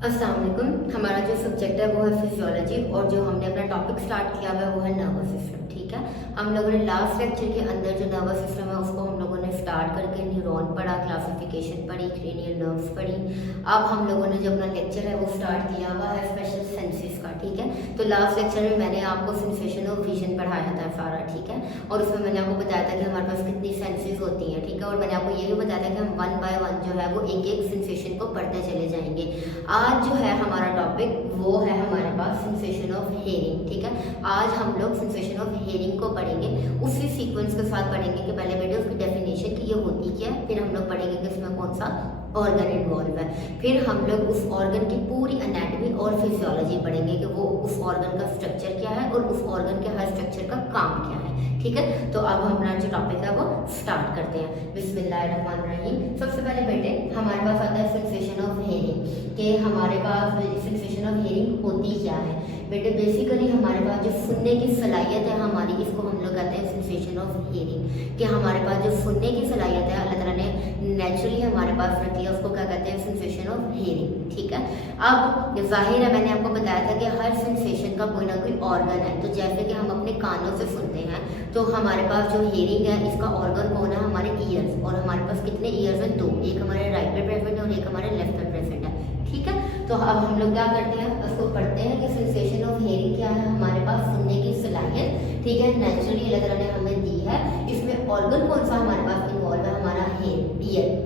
अस्सलाम वालेकुम। हमारा जो सब्जेक्ट है वो है फिजियोलॉजी और जो हमने अपना टॉपिक स्टार्ट किया हुआ है वो है नर्वस सिस्टम। ठीक है, हम लोगों ने लास्ट लेक्चर के अंदर जो नर्वस सिस्टम है उसको हम लोगों ने स्टार्ट करके न्यूरॉन पढ़ा, क्लासिफिकेशन पढ़ी, क्रेनियल नर्व्स पढ़ी। अब हम लोगों ने जो अपना लेक्चर है वो स्टार्ट किया हुआ है स्पेशल सेंसेस का। ठीक है, तो लास्ट लेक्चर में मैंने आपको सेंसेशन ऑफ विजन पढ़ाया था सारा। ठीक है, और उसमें मैंने आपको बताया था कि हमारे पास कितनी सेंसेस होती हैं। ठीक है, और मैंने आपको ये भी बताया था कि हम वन बाय वन जो है वो एक एक सेंसेशन को पढ़ते चले जाएंगे। आज जो है हमारा टॉपिक वो है हमारे पास सेंसेशन ऑफ हेयरिंग। ठीक है, आज हम लोग सेंसेशन ऑफ हेयरिंग को पढ़ेंगे, उसी सीक्वेंस के साथ पढ़ेंगे कि पहले बेटे उसकी डेफिनेशन की ये होती क्या है, फिर हम लोग पढ़ेंगे कि इसमें कौन सा ऑर्गन इन्वॉल्व है, फिर हम लोग उस ऑर्गन की पूरी एनाटॉमी और फिजियोलॉजी पढ़ेंगे कि वो उस ऑर्गन का स्ट्रक्चर क्या है और उस ऑर्गन के हर स्ट्रक्चर का काम क्या है। ठीक है, तो अब हम अपना जो टॉपिक है वो स्टार्ट करते हैं। बिस्मिल्लाहिर्रहमानिर्रहीम। सबसे पहले बेटे हमारे पास आता है सेंसेशन ऑफ हेयरिंग कि हमारे पास सेंसेशन ऑफ हेयरिंग होती क्या है। बेटे बेसिकली हमारे पास जो सुनने की सलाहियत है हमारी, इसको हम लोग कहते हैं सेंसेशन ऑफ हेयरिंग। कि हमारे पास जो सुनने की सलाहियत है अल्लाह ताला ने नेचुरली हमारे पास रखी है, उसको क्या कहते हैं सेंसेशन ऑफ हेयरिंग। ठीक है, अब जाहिर है मैंने आपको बताया था कि हर सेंसेशन का कोई ना कोई ऑर्गन है। तो जैसे कि हम अपने कानों से सुनते हैं तो हमारे पास जो हेयरिंग है इसका ऑर्गन कौन है, हमारे ईयर्स। और हमारे पास कितने ईयर्स हैं? दो, एक हमारे राइट पे प्रेजेंट है और एक हमारे लेफ्ट पे प्रेजेंट है। ठीक है, तो अब हम लोग क्या करते हैं, उसको पढ़ते हैं कि सेंसेशन ऑफ हेयरिंग क्या है। हमारे पास सुनने की सलाहियत, ठीक है, नेचुरली अल्लाह ताला ने हमें दी है। इसमें ऑर्गन कौन सा हमारे पास इन्वॉल्व है, हमारा ईयर।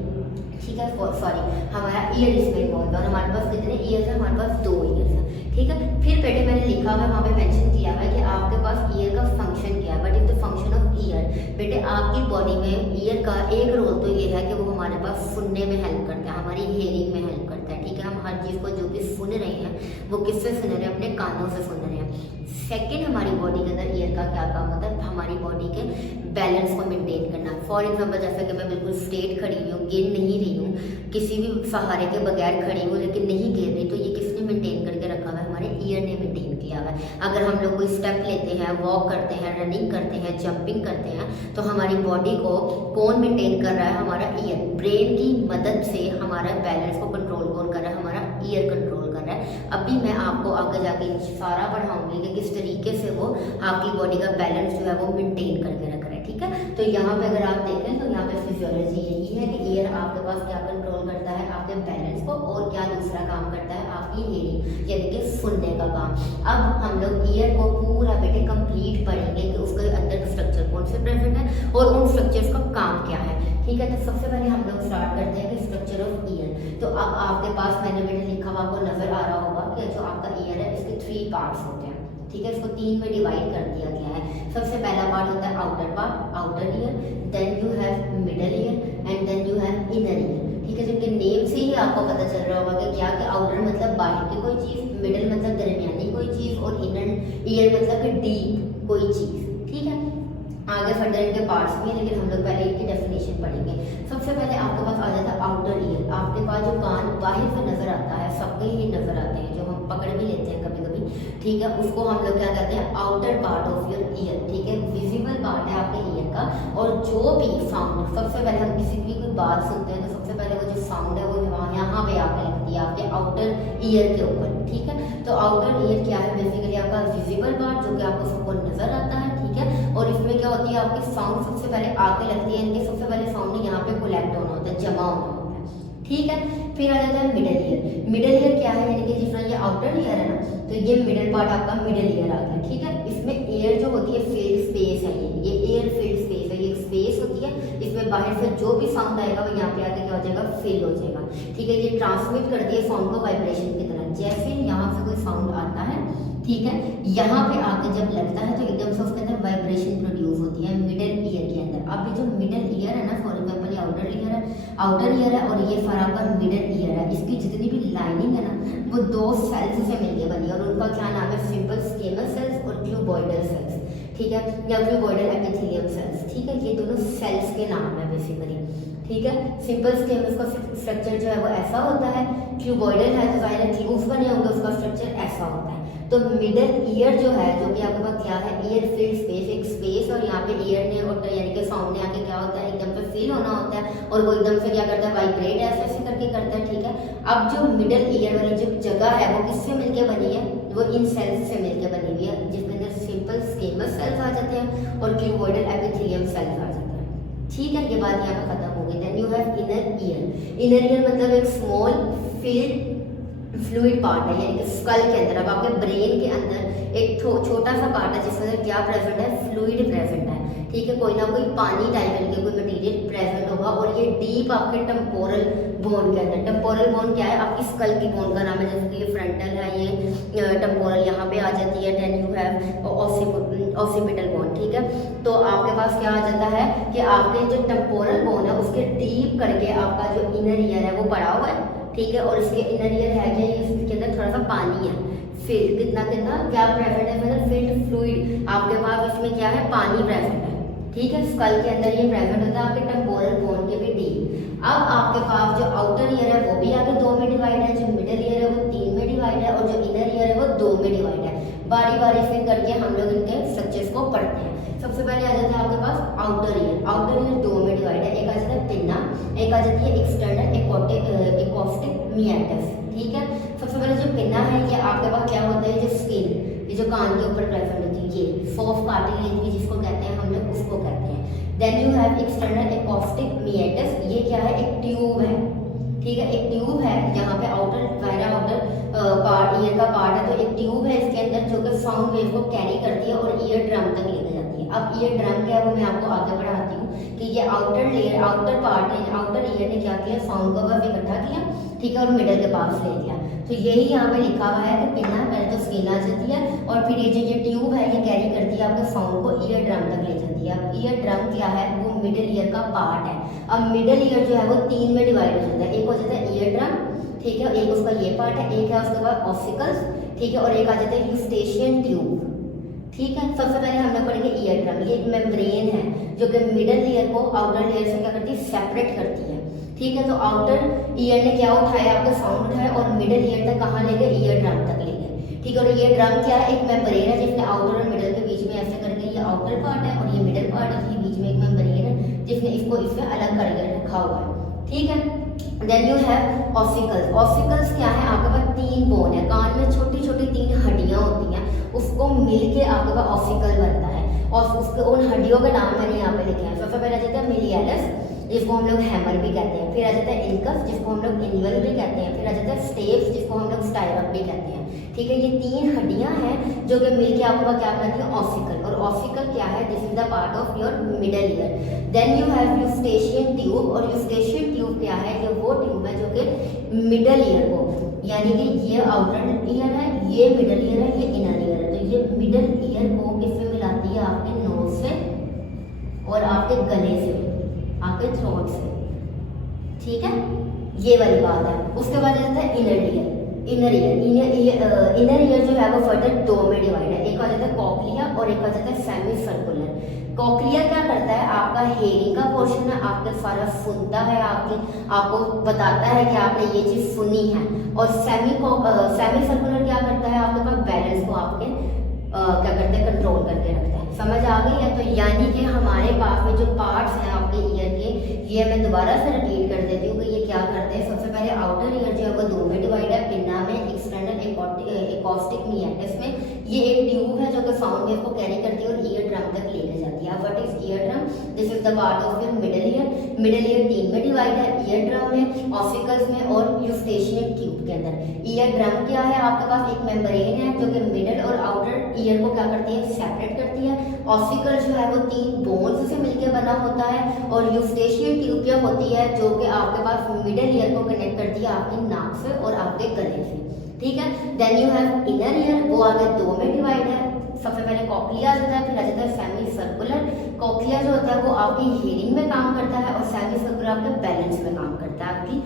ठीक है, सॉरी हमारा ईयर इसमें इन्वॉल्व है। और हमारे पास कितने ईयर्स हैं? हमारे पास दो ईयर्स हैं। ठीक है, फिर बेटे मैंने लिखा हुआ है वहाँ पे मेंशन किया हुआ है कि आपके पास ईयर का फंक्शन क्या है। But is the function of year, बेटे आपकी बॉडी में ईयर का एक रोल तो ये है कि वो हमारे पास सुनने में हेल्प करता है, हमारी हेयरिंग में हेल्प करता है। ठीक है, हम हर चीज़ को जो भी सुन रहे हैं वो किससे सुन रहे हैं? अपने कानों से सुन रहे हैं। सेकेंड, हमारी बॉडी के अंदर ईयर का क्या काम होता है? हमारी बॉडी के बैलेंस को मेंटेन करना। फॉर एग्जांपल जैसे कि मैं बिल्कुल स्ट्रेट खड़ी हुई हूँ, गिर नहीं रही हूँ, किसी भी सहारे के बगैर खड़ी हूँ लेकिन नहीं गिर रही, तो ये किसने मेंटेन करके रखा हुआ है? हमारे ईयर ने मेंटेन किया हुआ है। अगर हम लोग कोई स्टेप लेते हैं, वॉक करते हैं, रनिंग करते हैं, जंपिंग करते हैं, तो हमारी बॉडी को कौन मेंटेन कर रहा है? हमारा ईयर। ब्रेन की मदद से हमारा बैलेंस को कंट्रोल कौन कर रहा है? हमारा ईयर कंट्रोल कर रहा है। अभी मैं आपको आगे जाके सारा पढ़ाऊंगी कि किस तरीके से वो आपकी बॉडी का बैलेंस जो है वो मेंटेन करके रख रहा है। ठीक है, तो यहाँ पे अगर आप देखें तो यहाँ पे फिजियोलॉजी यही है कि ईयर आपके पास क्या कंट्रोल करता है? आपके बैलेंस को। और क्या दूसरा काम करता है? आपकी हेयरिंग, यानी कि सुनने का काम। अब हम लोग ईयर को पूरा बेटे कंप्लीट पढ़ेंगे कि उसके अंदर स्ट्रक्चर कौन से प्रेजेंट है और उन स्ट्रक्चर्स का काम क्या है। ठीक है, तो सबसे पहले हम लोग स्टार्ट करते हैं कि स्ट्रक्चर ऑफ ईयर। तो अब आपके पास मैंने बेटे लिखा हुआ आपको नजर आ रहा होगा कि जो आपका ईयर है इसके 3 पार्ट्स होते हैं। ठीक है, इसको 3 में डिवाइड कर दिया गया है। सबसे पहला पार्ट होता है outer part, outer ear, then you have middle ear and then you have inner ear. ठीक है, जिनके नेम से ही आपको पता चल रहा होगा कि क्या कि आउटर मतलब बाहर की कोई चीज़, मिडल मतलब दरमियानी कोई चीज़ और इनर ईयर मतलब कि डीप कोई चीज़। ठीक है, आगे फर्दर इनके पार्ट्स भी हैं लेकिन हम लोग पहले इनकी डेफिनेशन पढ़ेंगे। सबसे पहले आपके पास आ जाता है आउटर ईयर। आपके पास जो कान बाहर से नजर आता है, सबके ही नजर आते हैं, जो हम पकड़ भी लेते हैं कभी कभी। ठीक है, उसको हम लोग क्या कहते हैं? Outer part of your year. ठीक है, विजिबल पार्ट है आपके ईयर का। और जो भी साउंड, सबसे पहले हम किसी की कोई बात सुनते हैं तो सबसे पहले वो जो साउंड है वो यहाँ पे आके लगती है आपके आउटर ईयर के ऊपर। ठीक है, तो आउटर ईयर क्या है? बेसिकली आपका विजिबल पार्ट जो कि आपको सबको नजर आता है। ठीक है, और इसमें क्या होती है? आपकी साउंड सबसे पहले आके लगती है, इनके सबसे पहले साउंड यहाँ पे कलेक्ट होना होता है, जमा होना होता है। ठीक है, फिर आ जाता है मिडल ईयर। मिडल ईयर क्या है? यानी कि जिस तरह ये आउटर ईयर है ना, तो ये मिडल पार्ट आपका मिडल ईयर आ गया। ठीक है, इसमें एयर जो होती है फील्ड स्पेस है, ये एयर फील्ड स्पेस है, ये स्पेस होती है। इसमें बाहर से जो भी साउंड आएगा वो यहाँ पे आके क्या हो जाएगा? फिल हो जाएगा। ठीक है, ये ट्रांसमिट करती है साउंड को वाइब्रेशन की तरह। जैसे यहाँ से कोई साउंड आता है, ठीक है, यहाँ पे आके जब लगता है तो एकदम से उसके अंदर वाइब्रेशन प्रोड्यूस होती है मिडल ईयर के अंदर। अब ये जो मिडल ईयर है ना, फॉर एग्जाम्पल ये आउटर ईयर है, और ये फरा का मिडल ईयर है। इसकी जितनी भी लाइनिंग है ना वो 2 सेल्स से मिलकर बनी है और उनका क्या नाम है? सिंपल स्केमस सेल्स और क्यूबॉइडल सेल्स। ठीक है, या क्यूबॉइडल एपिथेलियम सेल्स। ठीक है, ये दोनों सेल्स के नाम है बेसिकली। ठीक है, सिंपल स्केमस का स्ट्रक्चर जो है वो ऐसा होता है, क्यूबॉइडल है तो जाहिर है ट्यूब्स बने होंगे, उसका स्ट्रक्चर ऐसा होता है। तो मिडल ईयर जो है, जो कि आपके पास क्या है? ईयर फील्ड स्पेस, एक स्पेस, और यहाँ पे ईयर ने और यानी कि साउंड ने आके क्या होता है? एकदम से फील होना होता है और वो एकदम से क्या करता है? वाइब्रेट ऐसे ऐसे करके करता है। ठीक है, अब जो मिडल ईयर वाली जो जगह है वो किससे मिलके बनी है, वो इन सेल्स से मिलके बनी हुई है, जिसके अंदर सिंपल स्केमस सेल्स आ जाते हैं और क्यूबॉइडल एपिथेलियम सेल्स आ जाते हैं। ठीक है, ये बात यहाँ पे खत्म हो गई। Then you have inner ear. Inner ear मतलब एक स्मॉल फील्ड फ्लूइड पार्ट है, यानी कि स्कल के अंदर, अब आपके ब्रेन के अंदर एक छोटा सा पार्ट है जिसके अंदर क्या प्रेजेंट है, फ्लूइड प्रेजेंट है। ठीक है, कोई ना कोई पानी टाइप के कोई मटेरियल प्रेजेंट होगा और ये डीप आपके टेम्पोरल बोन के अंदर। टेम्पोरल बोन क्या है, आपकी स्कल की बोन का नाम है, जैसे कि ये फ्रंटल है, ये टेम्पोरल यहाँ पे आ जाती है। Then you have occipital bone. ठीक है, तो आपके पास क्या आ जाता है कि आपके जो टेम्पोरल बोन है उसके डीप करके आपका जो इनर ईयर है वो पड़ा हुआ है। ठीक है, और इसके इनर ईयर है क्या, इसके अंदर थोड़ा सा पानी है, फिल्ड कितना कितना क्या प्रेजेंट है, मतलब फिल्ड फ्लूइड आपके पास इसमें क्या है, पानी प्रेजेंट है। ठीक है, स्कल के अंदर ये प्रेजेंट होता है, आपके टेम्पोरल बोन के भी डीप। अब आपके पास जो आउटर ईयर है वो भी आगे 2 में डिवाइड है, जो मिडल ईयर है वो 3 में डिवाइड है और जो इनर ईयर है वो 2 में डिवाइड है। बारी बारी से करके हम लोग इनके स्ट्रक्चर्स को पढ़ते हैं। सबसे पहले आ जाता है आपके पास आउटर ईयर। आउटर ईयर 2 में डिवाइड है, एक आ जाता है पिन्ना, एक आ जाती है एक्सटर्नल एक्वास्टिक मियाटस। ठीक है, सबसे पहले जो पिन्ना है ये आपके पास क्या होता है, जो स्किन, ये जो कान के ऊपर प्रेजेंट होती है, ये सॉफ्ट कार्टिलेज भी जिसको कहते हैं हम लोग उसको कहते हैं। Then you have external acoustic meatus, ये क्या है, एक ट्यूब है। ठीक है, एक ट्यूब है यहाँ पे आउटर पार्ट ईयर का पार्ट है, तो एक ट्यूब है इसके अंदर जो कि साउंड वेव को कैरी करती है और ईयर ड्रम तक लेके जाती है। अब ईयर ड्रम क्या है वो मैं आपको आगे बढ़ाती हूँ कि ये आउटर लेयर, आउटर पार्ट है, आउटर ईयर ने क्या किया, साउंड को बस इकट्ठा किया। ठीक है, और मिडल के पास ले गया। तो यही यहाँ पे लिखा हुआ है कि पिन्ना पहले तो स्किन आ जाती है और फिर ये जो ट्यूब है ये कैरी करती है आपके साउंड को ईयर ड्रम तक ले जाती है। अब ईयर ड्रम क्या है, वो मिडल ईयर का पार्ट है। अब मिडल ईयर जो है वो 3 में डिवाइड हो जाता है, एक हो जाता है ईयर ड्रम, ठीक है, एक उसका ये पार्ट है, एक है उसके बाद ऑसिकल्स, ठीक है, और एक आ जाता है यूस्टेशियन ट्यूब। ठीक है, सबसे पहले हम लोग पढ़ेंगे ईयर ड्रम। ये एक मेम्ब्रेन है जो कि मिडल लेयर को आउटर लेयर से क्या करती है, सेपरेट करती है। ठीक है, तो आउटर ईयर ने क्या उठाया, आपका साउंड उठाया और मिडल ईयर तक कहाँ ले गए, ईयर ड्रम तक ले गए। ठीक है, और ये ड्रम क्या है, एक मेम्ब्रेन है जिसने आउटर और मिडल के बीच में ऐसे करके, ये आउटर पार्ट है और ये मिडल पार्ट है, ये बीच में एक मेम्ब्रेन है जिसने इसको इससे अलग करके रखा हुआ है। ठीक है, then you have ossicles. Ossicles क्या है, आपके पास 3 बोन है, कान में छोटी छोटी 3 हड्डियां होती हैं, उसको मिलके आपके पास ऑसिकल बनता है और उसके उन हड्डियों के नाम मैंने यहाँ पे लिखे हैं। सबसे पहले आ जाता है मिलियलस, जिसको हम लोग हैमर भी कहते हैं, फिर आ जाता है इनकस जिसको हम लोग इनवल भी कहते हैं, फिर आ जाता है स्टेप्स जिसको हम लोग स्टाइरप भी कहते हैं। ठीक है, ये 3 हड्डियां हैं जो कि मिलके आपको क्या करती है, ऑसिकल। और ऑसिकल क्या है, this is the part of your middle ear. Then you have Eustachian tube, और यूस्टेशियन ट्यूब क्या है, ये वो ट्यूब है जो कि मिडल ईयर को, यानी कि ये आउटर ईयर है, ये मिडल ईयर है, ये इनर ईयर है, तो ये मिडल ईयर को किससे मिलाती है, आपके नोज से और आपके गले से, आपके थ्रोट से। ठीक है, ये वाली बात है। उसके बाद जाता है इनर ईयर। इनर ईयर जो है वो फर्दर 2 में डिवाइड है, एक आ जाता है कॉक्लिया और एक आ जाता है सेमी सर्कुलर। कॉक्लिया क्या करता है, आपका हेयरिंग का पोर्शन है, आपके सारा सुनता है, आपको बताता है कि आपने ये चीज़ सुनी है। और सेमी सर्कुलर क्या करता है, आपके पास बैलेंस को आपके क्या करते हैं, कंट्रोल करके रखते हैं। समझ आ गई है, तो यानी कि हमारे पास में जो पार्ट्स हैं आपके ईयर के, ये मैं दोबारा से रिपीट कर देती हूँ कि ये क्या करते हैं। सबसे पहले आउटर ईयर जो है वो 2 में डिवाइड है, पिन्ना में, एक्सटर्नल एक्वास्टिक मियाटस में। ये एक ट्यूब है जो कि साउंड वेव को कैरी करती है और ईयर ड्रम तक लेके जाती है। What is ear drum, this is the part of your middle year. Middle ear 3 में डिवाइड है, ईयर ड्रम में, ऑसिकल्स में और यूस्टेशियन ट्यूब के अंदर। ईयर ड्रम क्या है, आपके पास एक मेम्ब्रेन है जो कि मिडल और आउटर ईयर को क्या करती है, सेपरेट करती है। ऑसिकल जो है वो 3 बोन्स से मिलकर बना होता है और यूस्टेशियन ट्यूब क्या होती है जो कि आपके पास मिडल ईयर को कनेक्ट करती है आपकी नाक से और आपके गले से। ठीक है, then you have inner ear, वो आगे 2 में डिवाइड है। सबसे पहले कॉक्लिया आ जाता है, फिर आ जाता है सेमी सर्कुलर। कॉक्लिया जो होता है वो आपकी हियरिंग में काम करता है और सेमी सर्कुलर आपके बैलेंस में काम करता है आपकी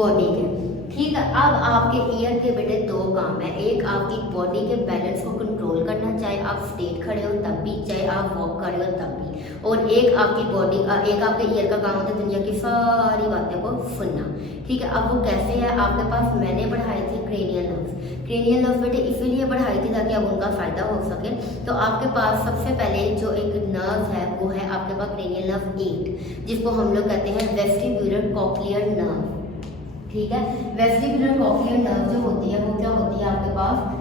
बॉडी के। ठीक है, अब आपके ईयर के बेटे 2 काम है, एक आपकी बॉडी के बैलेंस को कंट्रोल करना, चाहे आप स्ट्रेट खड़े हो तब भी, चाहे आप वॉक कर रहे हो तब भी, और एक आपकी बॉडी एक आपके ईयर का काम होता है दुनिया की सारी बातें को सुनना। ठीक है, अब वो कैसे है, आपके पास मैंने बढ़ाए थे क्रेनियल नर्व्स। क्रेनियल नर्व्स बेटे इसीलिए बढ़ाई थी ताकि अब उनका फायदा हो सके। तो आपके पास सबसे पहले जो एक नर्व है वो है आपके पास क्रेनियल नर्व 8, जिसको हम लोग कहते हैं वेस्टिब्युलर कॉक्लियर नर्व। ठीक है। वेस्टिबुलर कॉक्लियर नर्व जो होती है वो क्या होती है आपके पास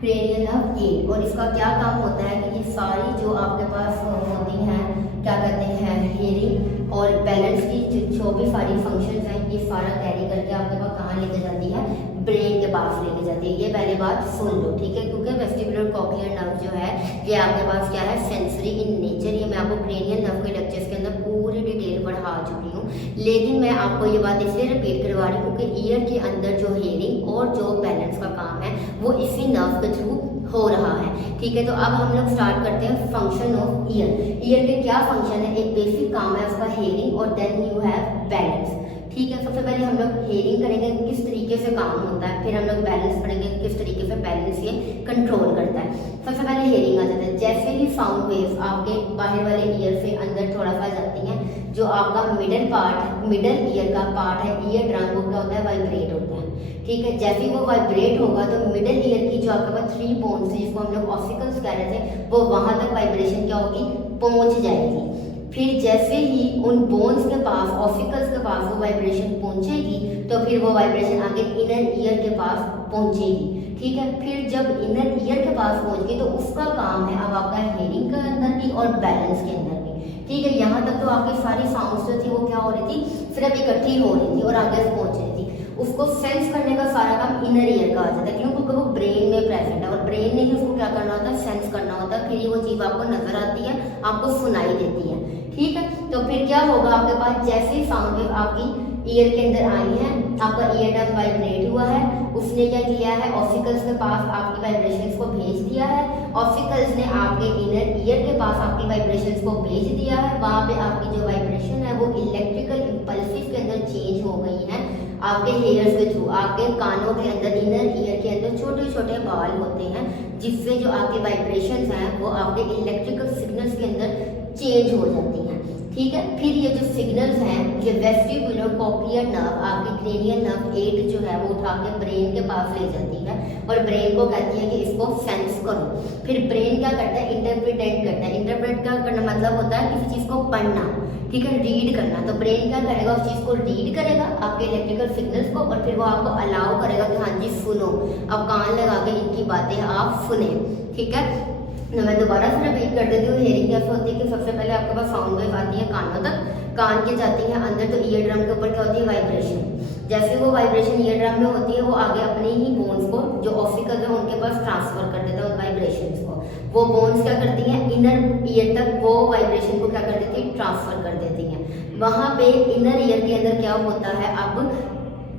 क्रेनियल नर्व 8, और इसका क्या काम होता है कि ये सारी जो आपके पास होती हैं क्या कहते हैं हियरिंग और बैलेंस की जो भी सारी फंक्शंस हैं ये सारा कैरी करके आपके पास कहाँ लेके जाती है, ब्रेन के पास लेके जाती है। ये पहली बात सुन लो, ठीक है, क्योंकि वेस्टिबुलर कॉक्लियर नर्व जो है ये आपके पास क्या है, सेंसरी इन नेचर। ये मैं आपको क्रेनियल नर्व के लेक्चर्स के अंदर पूरी डिटेल पढ़ा चुकी हूँ, लेकिन मैं आपको ये बात इसलिए रिपीट करवा रही हूँ क्योंकि ईयर के अंदर जो हियरिंग और जो बैलेंस का काम है वो इसी नर्व के थ्रू हो रहा है, ठीक है। तो अब हम लोग स्टार्ट करते हैं फंक्शन ऑफ ईयर। ईयर के क्या फंक्शन है, एक बेसिक काम है उसका हियरिंग और देन यू हैव बैलेंस, ठीक है। सबसे पहले हम लोग हियरिंग करेंगे किस तरीके से काम होता है, फिर हम लोग बैलेंस पढ़ेंगे किस तरीके से बैलेंस ये कंट्रोल करता है। सबसे पहले हियरिंग आ जाता है। जैसे ही साउंड वेव्स आपके बाहर वाले ईयर से अंदर थोड़ा सा जाती हैं, जो आपका मिडल पार्ट, मिडल ईयर का पार्ट है, ईयर ड्रम, वो क्या होता है, वाइब्रेट होता है, ठीक है। जैसे ही वो वाइब्रेट होगा तो मिडल ईयर की जो आपके पास 3 बोन्स है जिसको हम लोग ऑसिकल्स कह रहे थे, वो वहां तक वाइब्रेशन क्या होगी, पहुंच जाएगी। फिर जैसे ही उन बोन्स के पास, ऑसिकल्स के पास वो वाइब्रेशन पहुंचेगी तो फिर वो वाइब्रेशन आगे इनर ईयर के पास पहुंचेगी, ठीक है। फिर जब इनर ईयर के पास पहुंच गई तो उसका काम है अब आपका हियरिंग के अंदर भी और बैलेंस के अंदर भी, ठीक है। यहाँ तक तो आपकी सारी साउंड्स जो थी वो क्या हो रही थी, सिर्फ इकट्ठी हो रही थी और आगे से पहुंच रही थी। उसको सेंस करने का सारा काम इनर ईयर का आ जाता है, क्यों, क्योंकि वो ब्रेन में प्रेजेंट है और ब्रेन ने ही उसको क्या करना होता है, सेंस करना होता है। फिर ही वो चीज़ आपको नजर आती है, आपको सुनाई देती है, ठीक है। तो फिर क्या होगा आपके पास, जैसे ही साउंड वेव आपकी ईयर के अंदर आई है, आपका ईयर ड्रम वाइब्रेट हुआ है, उसने क्या किया है, ऑसिकल्स के पास आपकी वाइब्रेशंस को भेज दिया है, ऑसिकल्स ने आपके इनर ईयर के पास आपकी वाइब्रेशंस को भेज दिया है। वहाँ पे आपकी जो वाइब्रेशन है वो इलेक्ट्रिकल इम्पल्सिव के अंदर चेंज हो गई है आपके हेयर्स के थ्रू। आपके कानों के अंदर, इनर ईयर के अंदर छोटे छोटे बाल होते हैं जिससे जो आपके वाइब्रेशंस हैं वो आपके इलेक्ट्रिकल सिग्नल्स के अंदर चेंज हो जाती हैं, ठीक है। फिर ये जो सिग्नल्स हैं, ये वेस्टिबुलर कॉक्लियर नर्व आपकी क्रेनियल नर्व 8 जो है वो उठा के ब्रेन के पास ले जाती है और ब्रेन को कहती है कि इसको सेंस करो। फिर ब्रेन क्या करता है, इंटरप्रिटेट करता है। इंटरप्रेट का करना मतलब होता है किसी चीज़ को पढ़ना, ठीक है, रीड करना। तो ब्रेन क्या करेगा, उस चीज़ को रीड करेगा आपके इलेक्ट्रिकल सिग्नल्स को और फिर वो आपको अलाउ करेगा कि हाँ जी सुनो, अब कान लगा के इनकी बातें आप सुने, ठीक है। तो मैं दोबारा से रिपीट कर देती हूँ। हियरिंग कैसे होती है कि सबसे पहले आपके पास साउंड वेव आती है कानों तक, कान के जाती है अंदर, तो ईयर ड्रम के ऊपर क्या होती है, वाइब्रेशन। जैसे वो वाइब्रेशन ईयर ड्रम में होती है वो आगे अपने ही बोन्स को, जो ऑसिकल्स हैं उनके पास ट्रांसफर कर देता है उन वाइब्रेशंस को। वो बोन्स क्या करती हैं, इनर ईयर तक वो वाइब्रेशन को क्या कर देती है, ट्रांसफर कर देती हैं। वहाँ पे इनर ईयर के अंदर क्या होता है, अब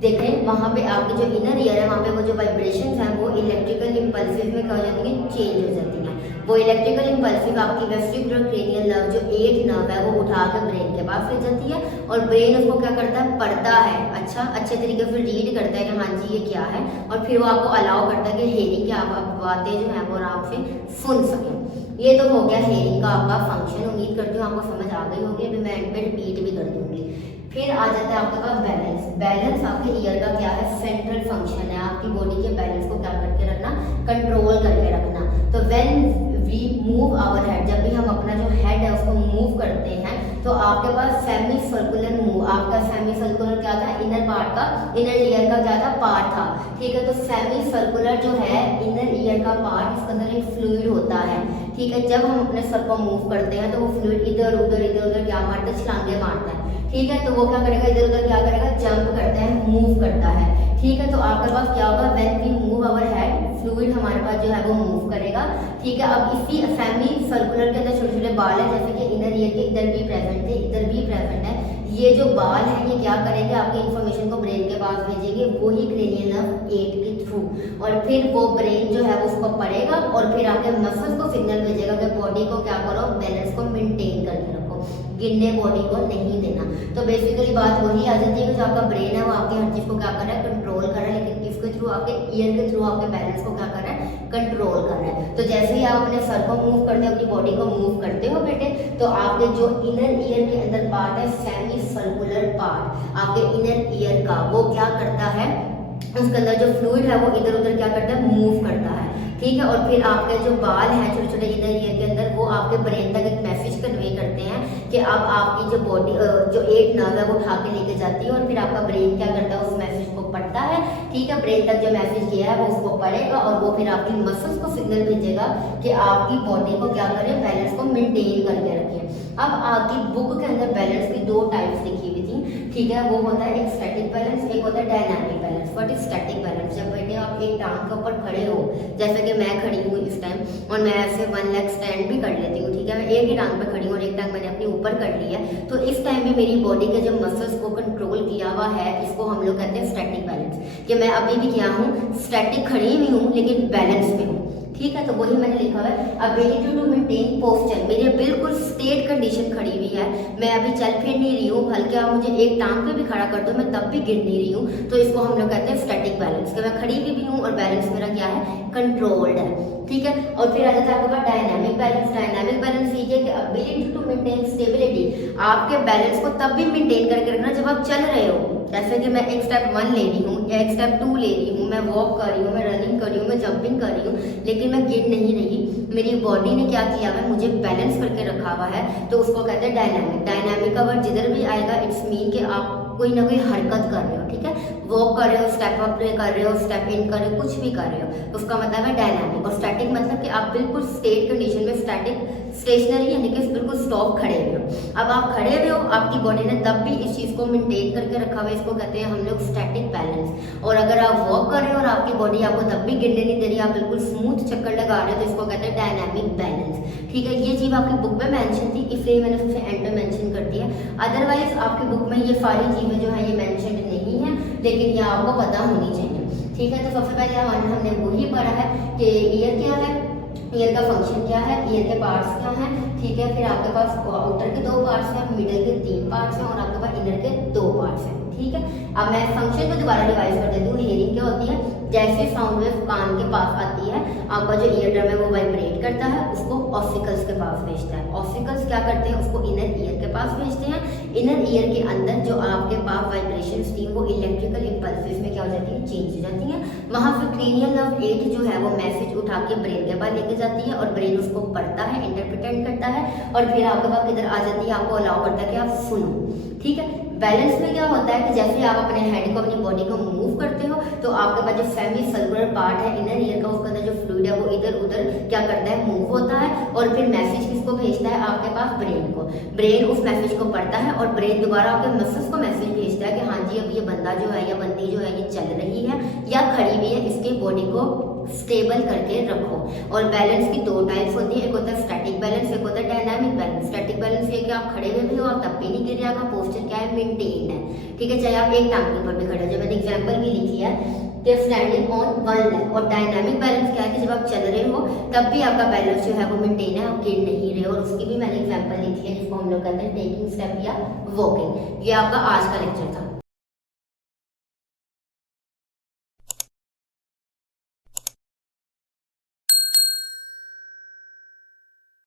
देखें वहाँ पे आपकी जो इनर ईयर है वहाँ पे वो जो वाइब्रेशंस हैं वो इलेक्ट्रिकल इम्पल्सिव में क्या हो जाती है, चेंज हो जाती हैं। वो इलेक्ट्रिकल इम्पल्सिव आपकी वेस्टिबुलर क्रेनियल नर्व जो 8 नर्व है वो उठा कर ब्रेन के पास ले जाती है और ब्रेन उसको क्या करता है, पढ़ता है, अच्छा अच्छे तरीके से रीड करता है कि हाँ जी ये क्या है, और फिर वो आपको अलाउ करता है कि हियरिंग की आप बातें जो हैं वो आराम से सुन सकें। ये तो हो गया हियरिंग का आपका फंक्शन। उम्मीद करती हूँ आपको समझ आ गई होगी, अभी मैं एंड पे रिपीट भी कर दूंगी। फिर आ जाता है आपके पास बैलेंस। बैलेंस आपके ईयर का क्या है, सेंट्रल फंक्शन है, आपकी बॉडी के बैलेंस को क्या करके रखना, कंट्रोल करके रखना। तो when we move our head, जब भी हम अपना जो हेड है उसको मूव करते हैं तो आपके पास सेमी सर्कुलर मूव, आपका सेमी सर्कुलर क्या था, इनर पार्ट का, इनर ईयर का क्या था, पार्ट था, ठीक है। तो सेमी सर्कुलर जो है इनर ईयर का पार्ट, इसके अंदर एक फ्लूइड होता है, ठीक है। जब हम अपने सर को मूव करते हैं तो वो फ्लूइड इधर उधर क्या मारता है, छलांगे मारता है, ठीक है। तो वो क्या करेगा, इधर उधर क्या करेगा, जंप करता है, मूव करता है, ठीक है। तो आपके पास क्या होगा, when we move our head, fluid हमारे पास जो है वो मूव करेगा, ठीक है। अब इसी सेमी सर्कुलर के अंदर छोटे छोटे बाल है, जैसे कि इनर ईयर के इधर भी प्रेजेंट थे, इधर भी प्रेजेंट है। ये जो बाल है ये क्या करेंगे, आपकी इन्फॉर्मेशन को ब्रेन के पास भेजेंगे, वही क्रेनियल नर्व 8 के थ्रू, और फिर वो ब्रेन जो है वो उसको पढ़ेगा और फिर आपके मसल्स को सिग्नल भेजेगा कि बॉडी को क्या करो, बैलेंस को मेंटेन करके रखो, गिरने बॉडी को नहीं देना। तो बेसिकली बात वही आ जाती है कि जो आपका ब्रेन है वो आपकी हर चीज़ को क्या कर रहा है, कंट्रोल कर रहा है, लेकिन किसके थ्रू, आपके ईयर के थ्रू आपके बैलेंस को क्या कर रहा है, कंट्रोल कर रहा है। तो जैसे ही आप अपने सर को मूव करते हो, अपनी बॉडी को मूव करते हो बेटे, तो आपके जो इनर ईयर के अंदर पार्ट है, सेमी सर्कुलर पार्ट आपके इनर ईयर का, वो क्या करता है, उसके अंदर जो फ्लूइड है वो इधर उधर क्या करता है, मूव करता है, ठीक है। और फिर आपके जो बाल हैं छोटे छोटे इनर ईयर के अंदर, वो आपके ब्रेन तक एक मैसेज कन्वे करते हैं कि अब आपकी जो बॉडी जो 8 नर्व है वो उठा के लेके जाती है और फिर आपका ब्रेन क्या करता है, उस मैसेज पढ़ता है, ठीक है, ब्रेन तक जो मैसेज गया है वो उसको पढ़ेगा और वो फिर आपकी मसल्स को सिग्नल भेजेगा कि आपकी बॉडी को क्या करें, बैलेंस को मेंटेन करके रखें। अब आपकी बुक के अंदर बैलेंस की दो टाइप्स लिखी हुई थी, ठीक है, वो होता है एक स्टैटिक बैलेंस, एक होता है dynamic balance. What is static balance? जब बेटे आप एक टांग के ऊपर खड़े हो, जैसे कि मैं खड़ी हूँ इस टाइम और मैं ऐसे 1 लेग स्टैंड भी कर लेती हूँ, ठीक है, मैं एक ही टांग पे खड़ी हूँ और एक टांग मैंने अपनी ऊपर कर ली है, तो इस टाइम भी मेरी बॉडी के जो मसल्स को कंट्रोल किया हुआ है, इसको हम लोग कहते हैं स्टैटिक बैलेंस। कि मैं अभी भी क्या हूँ, स्टैटिक खड़ी हुई हूँ लेकिन बैलेंस में हूँ, ठीक है। तो वही मैंने लिखा हुआ है अबिलिटी टू मेंटेन पोस्चर, मेरी बिल्कुल स्टेट कंडीशन खड़ी हुई है, मैं अभी चल फिर नहीं रही हूँ, बल्कि आप मुझे एक टांग पे भी खड़ा कर दो मैं तब भी गिर नहीं रही हूँ, तो इसको हम लोग कहते हैं स्टैटिक बैलेंस। कि मैं खड़ी भी हूँ और बैलेंस मेरा क्या है, कंट्रोल्ड है, ठीक है। और फिर आ जाता है आपके पास डायनामिक बैलेंस। डायनामिक बैलेंस ये है कि अबिलिटी टू मेंटेन स्टेबिलिटी, आपके बैलेंस को तब भी मेंटेन करके रखना जब आप चल रहे हो। जैसे कि मैं एक स्टेप 1 ले रही हूँ या एक स्टेप 2 ले रही हूँ, मैं वॉक कर रही हूँ, मैं रनिंग कर रही हूँ, मैं जंपिंग कर रही हूँ, लेकिन मैं गिर नहीं रही, मेरी बॉडी ने क्या किया है, मुझे बैलेंस करके रखा हुआ है, तो उसको कहते हैं डायनामिक। डायनामिक का वर्ड जिधर भी आएगा इट्स मीन कि आप कोई ना कोई हरकत कर रहे हो, ठीक है, वॉक कर रहे हो, स्टेप अप कर रहे हो, स्टेप इन कर रहे हो, कुछ भी कर रहे हो, तो उसका मतलब है डायनामिक। और स्टैटिक मतलब कि आप बिल्कुल स्टेट कंडीशन में, स्टैटिक स्टेशनरी यानी कि बिल्कुल स्टॉप खड़े हुए हो। अब आप खड़े हुए हो, आपकी बॉडी ने तब भी इस चीज़ को मेंटेन करके रखा हुआ है, इसको कहते हैं हम लोग स्टैटिक बैलेंस। और अगर आप वॉक कर रहे हो और आपकी बॉडी आपको तब भी गिरने नहीं दे रही, आप बिल्कुल स्मूथ चक्कर लगा रहे हो, तो इसको कहते हैं डायनामिक बैलेंस, ठीक है। ये चीज़ आपकी बुक में मेंशन थी, इसलिए मैंने सबसे एंड में मेंशन कर दिया। अदरवाइज आपकी बुक में ये सारी चीज़ें जो है ये मेंशन नहीं है, लेकिन ये आपको पता होनी चाहिए, ठीक है। तो सबसे पहले हमने वही पढ़ा है कि ईयर क्या है, ईयर का फंक्शन क्या है, ईयर के पार्ट्स क्या हैं, ठीक है। फिर आपके पास आउटर के 2 पार्ट्स हैं, मिडिल के 3 पार्ट्स हैं और आपके पास इनर के 2 पार्ट्स हैं, ठीक है। अब मैं फंक्शन को दोबारा डिवाइड कर देती हूँ। हियरिंग क्या होती है, जैसे साउंड वेव कान के पास आती है, आपका जो ईयर ड्रम है वो वाइब्रेट करता है, उसको ऑसिकल्स के पास भेजता है। ऑसिकल्स क्या करते हैं, उसको इनर ईयर के पास भेजते हैं। इनर ईयर के अंदर जो आपके पास वाइब्रेशंस थी वो इलेक्ट्रिकल इंपल्सेस में क्या हो जाती है, चेंज हो जाती हैं। वहाँ फिर क्रेनियल नर्व 8 जो है वो मैसेज उठा के ब्रेन के पास लेके जाती है और ब्रेन उसको पढ़ता है, इंटरप्रिटेट करता है और फिर आपके पास किधर आ जाती है, आपको अलाउ करता है कि आप सुनो, ठीक है। बैलेंस में क्या होता है कि जैसे आप अपने हेड को, अपनी बॉडी को मूव करते हो, तो आपके पास जो सेमी सर्कुलर पार्ट है इनर ईयर का, उसके अंदर जो फ्लूइड है वो इधर उधर क्या करता है, मूव होता है और फिर मैसेज किसको भेजता है, आपके पास ब्रेन को। ब्रेन उस मैसेज को पढ़ता है और ब्रेन दोबारा आपके मसल्स को मैसेज भेजता है कि हाँ जी अब ये बंदा जो है या बंदी जो है ये चल रही है या खड़ी हुई है, इसके बॉडी को स्टेबल करके रखो। और बैलेंस की 2 टाइप्स होती है, एक होता है स्टैटिक बैलेंस, एक होता है डायनामिक बैलेंस। स्टैटिक बैलेंस ये कि आप खड़े हुए भी हो, आप तब भी नहीं गिर रहे, आपका पोस्चर क्या है, मेंटेन है, ठीक है, चाहे आप एक टांग के ऊपर भी खड़े हो, जो मैंने एग्जांपल भी लिखी है कि स्टैंडिंग ऑन 1 लेग। और डायनामिक बैलेंस क्या है कि जब आप चल रहे हो तब भी आपका बैलेंस जो है वो मेंटेन है, आप गिर नहीं रहे हो, और उसकी भी मैंने एग्जाम्पल लिखी है जिसको हम लोग कहते हैं टेकिंग स्टेप या वॉकिंग। ये आपका आज का लेक्चर था।